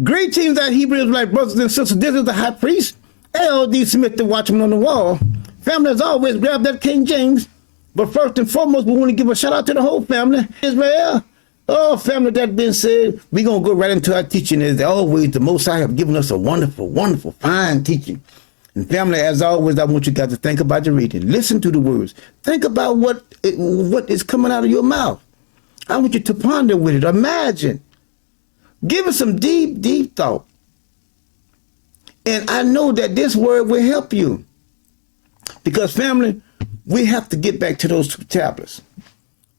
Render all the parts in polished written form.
Greetings, our Hebrew Israelite brothers and sisters. This is the high priest, L.D. Smith, the watchman on the wall. Family, as always, grab that King James. But first and foremost, we want to give a shout out to the whole family, Israel. Oh, family, that being said, we're going to go right into our teaching. As always, the Most High have given us a wonderful, wonderful, fine teaching. And family, as always, I want you guys to think about your reading. Listen to the words. Think about what is coming out of your mouth. I want you to ponder with it. Imagine. Give it some deep, deep thought. And I know that this word will help you. Because, family, we have to get back to those 2 tablets.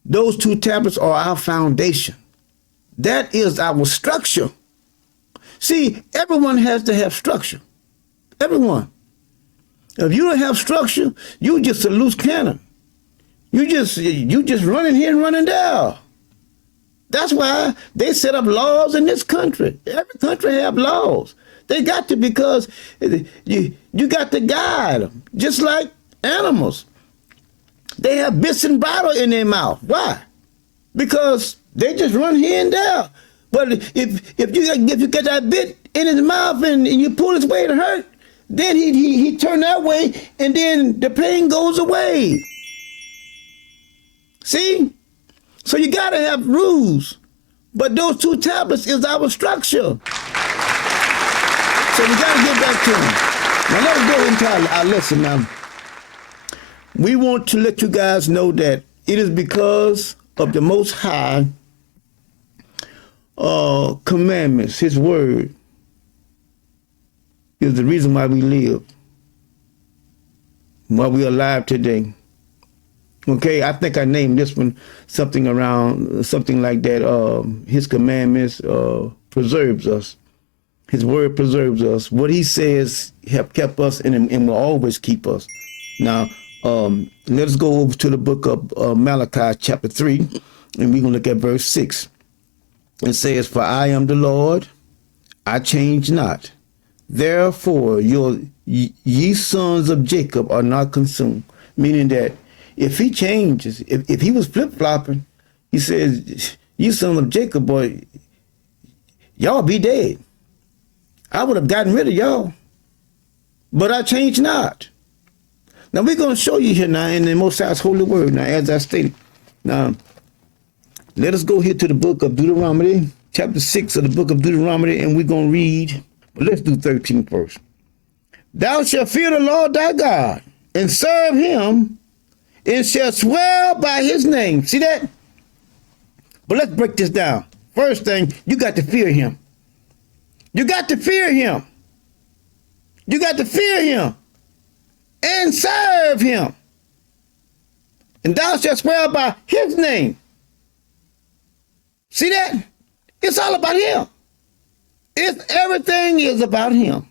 Those 2 tablets are our foundation. That is our structure. See, everyone has to have structure. Everyone. If you don't have structure, you just a loose cannon. You just running here and running there. That's why they set up laws in this country. Every country have laws. They got to, because you got to guide them, just like animals. They have bits and bridle in their mouth. Why? Because they just run here and there. But if you get that bit in his mouth and you pull his way to hurt, then he turn that way, and then the pain goes away. See? So you got to have rules. But those 2 tablets is our structure. So we got to get back to them. Now let's go into our lesson now. We want to let you guys know that it is because of the Most High commandments, his word, is the reason why we live, why we're alive today. Okay, I think I named this one something like that. His commandments preserves us. His word preserves us. What he says have kept us and will always keep us. Now, let's go over to the book of Malachi chapter 3, and we're going to look at verse 6. It says, "For I am the Lord, I change not. Therefore, ye sons of Jacob are not consumed." Meaning that if he changes, if he was flip-flopping, he says, "You sons of Jacob, boy, y'all be dead. I would have gotten rid of y'all, but I changed not." Now, we're going to show you here now in the Most High's holy word, now, as I stated. Now, let us go here to the book of Deuteronomy, chapter 6 of the book of Deuteronomy, and we're going to read, but let's do 13 first. "Thou shalt fear the Lord thy God, and serve him, and shall swear by his name." See that? But let's break this down. First thing, you got to fear him. You got to fear him. You got to fear him and serve him. "And thou shalt swear by his name." See that? It's all about him. Everything is about him.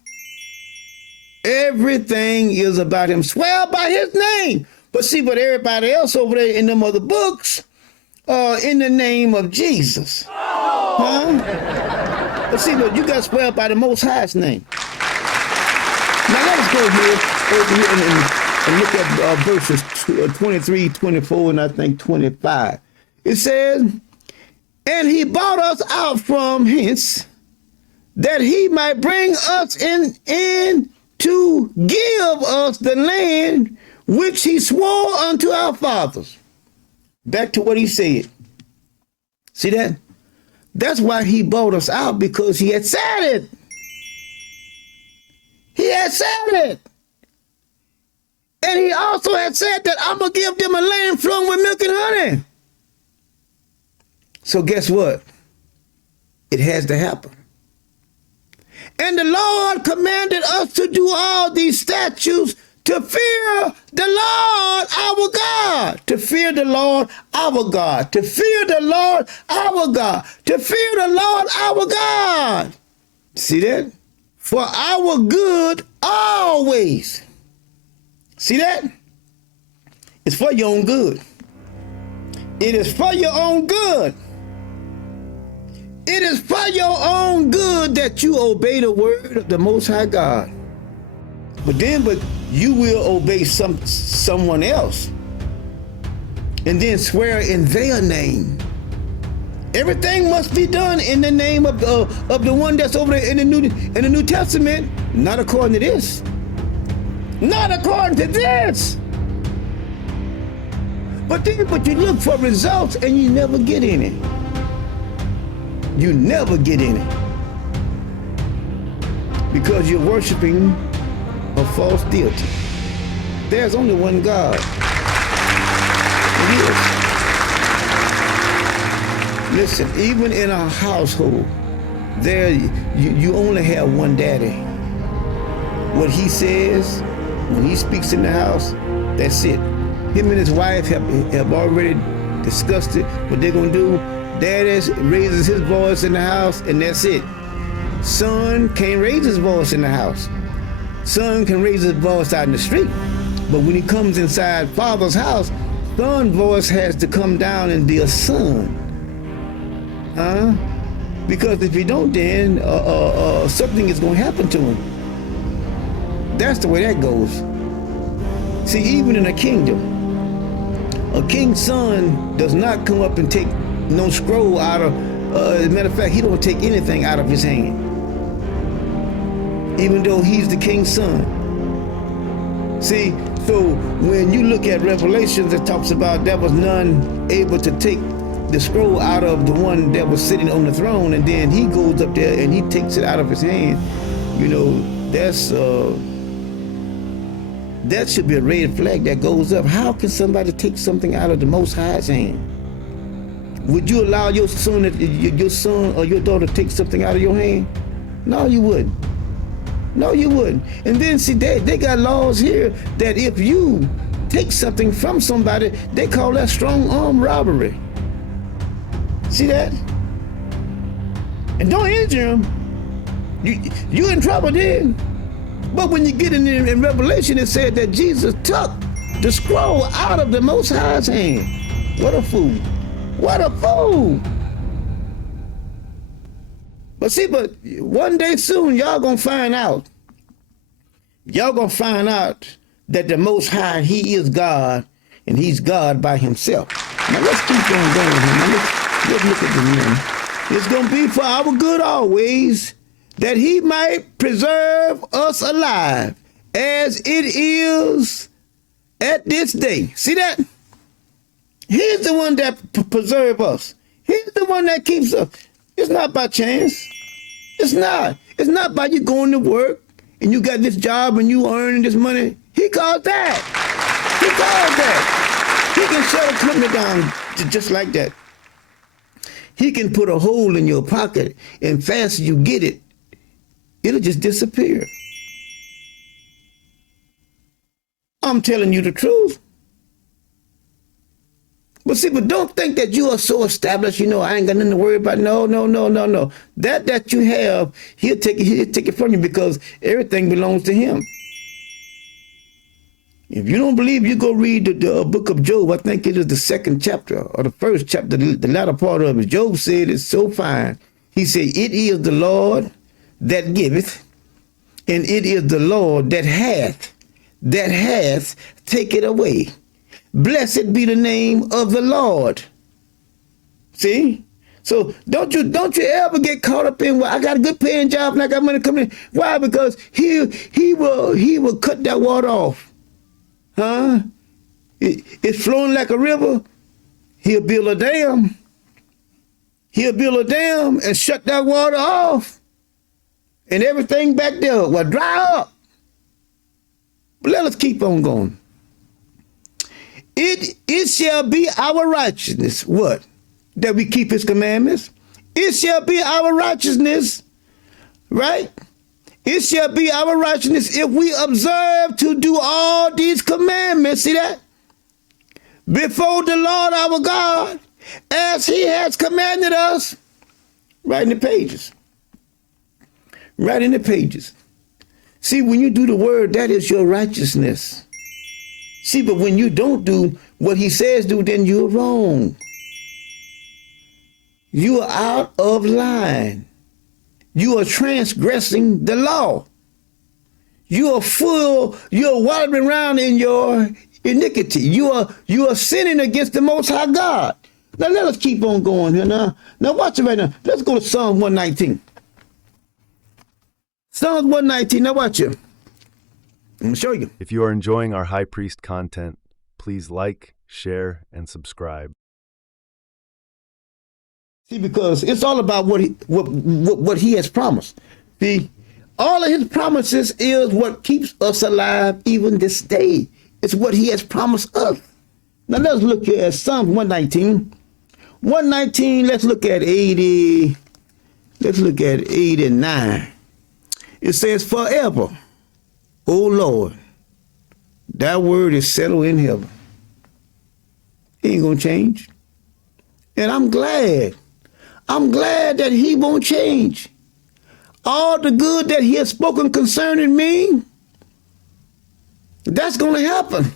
Everything is about him. Swear by his name. But see, but everybody else over there in them other books, in the name of Jesus. Huh? But see, but you got to swear by the Most High's name. Now let us go over here and look at verses 23, 24, and I think 25. It says, "And he brought us out from hence, that he might bring us in to give us the land which he swore unto our fathers." Back to what he said. See that? That's why he brought us out, because he had said it. He had said it. And he also had said that I'm going to give them a land flowing with milk and honey. So guess what? It has to happen. "And the Lord commanded us to do all these statutes, to fear the Lord our God." To fear the Lord our God. To fear the Lord our God. To fear the Lord our God. See that? "For our good always." See that? It's for your own good. It is for your own good. It is for your own good that you obey the word of the Most High God. But you will obey someone else and then swear in their name. Everything must be done in the name of the one that's over there in the New Testament. Not according to this. Not according to this. But you look for results and you never get any. You never get any. Because you're worshiping a false deity. There's only one God. It is. Listen, even in a household, there you only have one daddy. What he says, when he speaks in the house, that's it. Him and his wife have already discussed it, what they're going to do. Daddy raises his voice in the house, and that's it. Son can't raise his voice in the house. Son can raise his voice out in the street. But when he comes inside father's house, son's voice has to come down and be a son. Because if you don't, then something is going to happen to him. That's the way that goes. See, even in a kingdom, a king's son does not come up and take no scroll out of, as a matter of fact, he don't take anything out of his hand. Even though he's the king's son. See, so when you look at Revelations, it talks about there was none able to take the scroll out of the one that was sitting on the throne, and then he goes up there and he takes it out of his hand. You know, that should be a red flag that goes up. How can somebody take something out of the Most High's hand? Would you allow your son or your daughter to take something out of your hand? No, you wouldn't. No, you wouldn't. And then see, they got laws here that if you take something from somebody, they call that strong arm robbery. See that? And don't injure them. You in trouble then. But when you get in Revelation, it said that Jesus took the scroll out of the Most High's hand. What a fool. What a fool. But one day soon, y'all gonna find out. Y'all gonna find out that the Most High, he is God, and he's God by himself. Now let's keep on going here. Let's look at the end. It's going to be for our good always, that he might preserve us alive as it is at this day. See that? He's the one that preserves us. He's the one that keeps us. It's not by chance. It's not. It's not by you going to work and you got this job and you earning this money. He caused that. He caused that. He can shut a company down just like that. He can put a hole in your pocket, and fast as you get it, it'll just disappear. I'm telling you the truth. But don't think that you are so established, I ain't got nothing to worry about. No. That you have, he'll take it from you because everything belongs to him. If you don't believe, you go read the book of Job. I think it is the second chapter or the first chapter, the latter part of it. Job said it's so fine. He said, it is the Lord that giveth, and it is the Lord that hath take it away. Blessed be the name of the Lord. See? So don't you ever get caught up in, well, I got a good paying job and I got money coming in. Why? Because he will cut that water off. It's flowing like a river. He'll build a dam. He'll build a dam and shut that water off. And everything back there will dry up. But let us keep on going. It shall be our righteousness. What? That we keep his commandments. It shall be our righteousness. Right? It shall be our righteousness if we observe to do all these commandments. See that? Before the Lord our God, as he has commanded us. Right in the pages. Right in the pages. See, when you do the word, that is your righteousness. See, but when you don't do what he says do, then you're wrong. You are out of line. You are transgressing the law. You are wandering around in your iniquity. You are sinning against the Most High God. Now let us keep on going here now. Now watch it right now. Let's go to Psalm 119. Psalms 119. Now watch it. I'm going to show you. If you are enjoying our High Priest content, please like, share, and subscribe. See, because it's all about what he has promised. See, all of his promises is what keeps us alive even this day. It's what he has promised us. Now let's look at Psalm 119. 119, let's look at 80. Let's look at 89. It says, forever, O Lord, thy word is settled in heaven. He ain't gonna change. And I'm glad that he won't change. All the good that he has spoken concerning me, that's going to happen.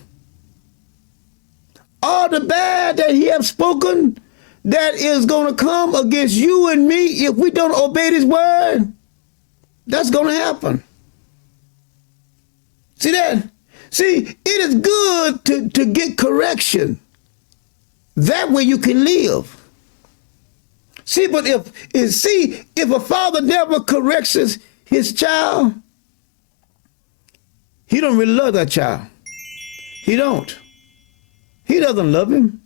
All the bad that he has spoken that is going to come against you and me if we don't obey his word, that's going to happen. See that? See, it is good to get correction. That way you can live. See, but if a father never corrects his child, he don't really love that child. He don't. He doesn't love him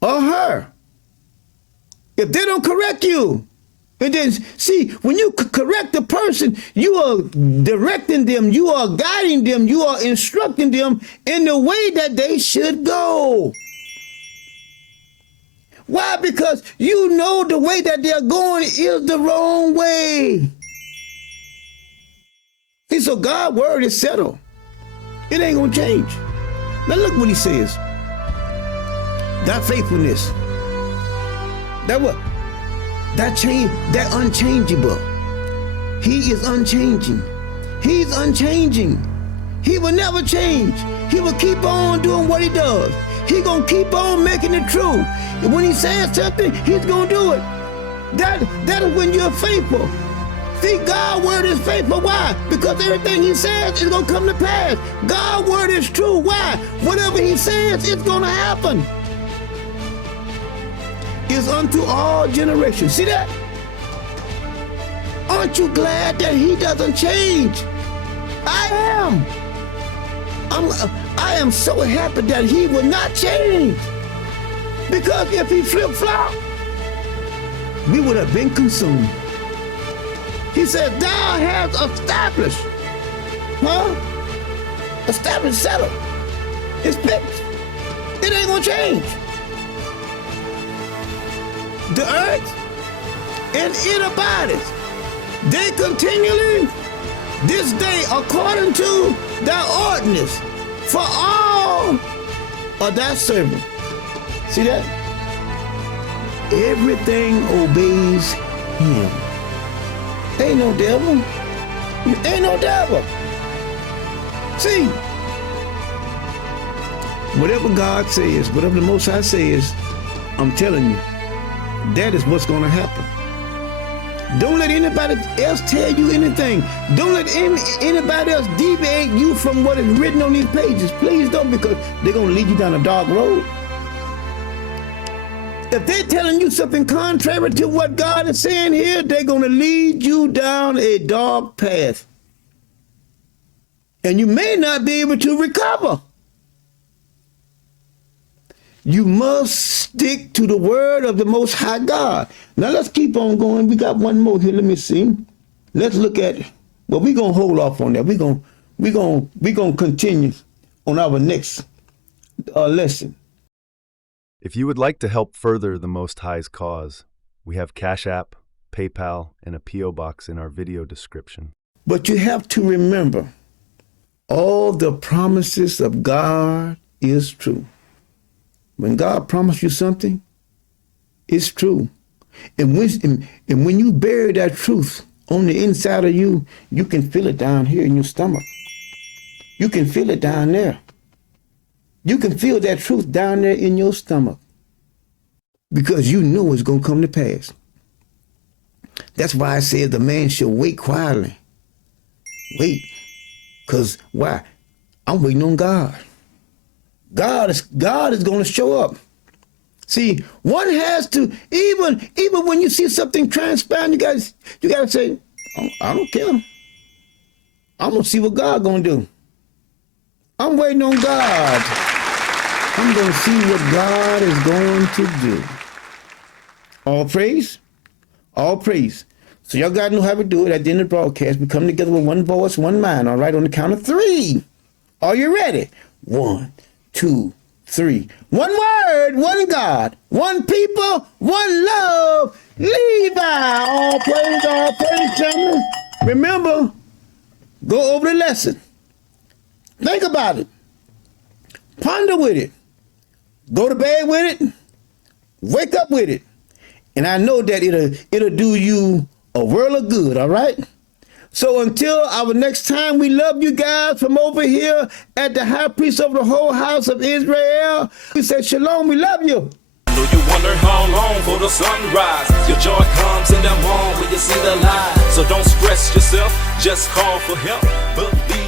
or her. If they don't correct you, and then see, when you correct a person, you are directing them, you are guiding them, you are instructing them in the way that they should go. Why? Because you know the way that they're going is the wrong way. See, so God's word is settled. It ain't gonna change. Now look what he says. That faithfulness. That what? That change, that unchangeable. He is unchanging. He's unchanging. He will never change. He will keep on doing what he does. He gonna keep on making it true. And when he says something, he's gonna do it. That is when you're faithful. See, God's word is faithful. Why? Because everything he says is gonna come to pass. God's word is true. Why? Whatever he says, it's gonna happen. It's unto all generations. See that? Aren't you glad that he doesn't change? I am. I am so happy that he will not change. Because if he flip-flopped, we would have been consumed. He said, thou hast established. Established, settled. It's fixed. It ain't gonna change. The earth and it abideth. They continually this day according to thy ordinance for all of thy servants. See that? Everything obeys him. Ain't no devil. Ain't no devil. See, whatever God says, whatever the Most High says, I'm telling you, that is what's going to happen. Don't let anybody else tell you anything. Don't let anybody else deviate you from what is written on these pages. Please don't, because they're going to lead you down a dark road. If they're telling you something contrary to what God is saying here, they're going to lead you down a dark path. And you may not be able to recover. You must stick to the word of the Most High God. Now let's keep on going. We got one more here. Let me see. Let's look at, well, we're going to hold off on that. We're going to continue on our next lesson. If you would like to help further the Most High's cause, we have Cash App, PayPal, and a P.O. Box in our video description. But you have to remember, all the promises of God is true. When God promised you something, it's true. And when you bury that truth on the inside of you, you can feel it down here in your stomach. You can feel it down there. You can feel that truth down there in your stomach because you know it's going to come to pass. That's why I said the man should wait quietly. Wait. Because why? I'm waiting on God. God is going to show up. See, one has to, even when you see something transpiring, you gotta say, I don't care. I'm gonna see what God gonna do. I'm waiting on God. I'm gonna see what God is going to do. All praise, all praise. So y'all gotta know how to do it. At the end of the broadcast, we come together with one voice, one mind. All right, on the count of 3. Are you ready? 1, 2, 3. One word, one God, one people, one love. Levi. All praise, family. Remember, go over the lesson. Think about it. Ponder with it. Go to bed with it. Wake up with it. And I know that it'll do you a world of good, all right? So until our next time, we love you guys from over here at the high priest of the whole house of Israel. We say shalom, we love you. I know you wonder how long for the sunrise. Your joy comes in the morning when you see the light. So don't stress yourself, just call for help. Believe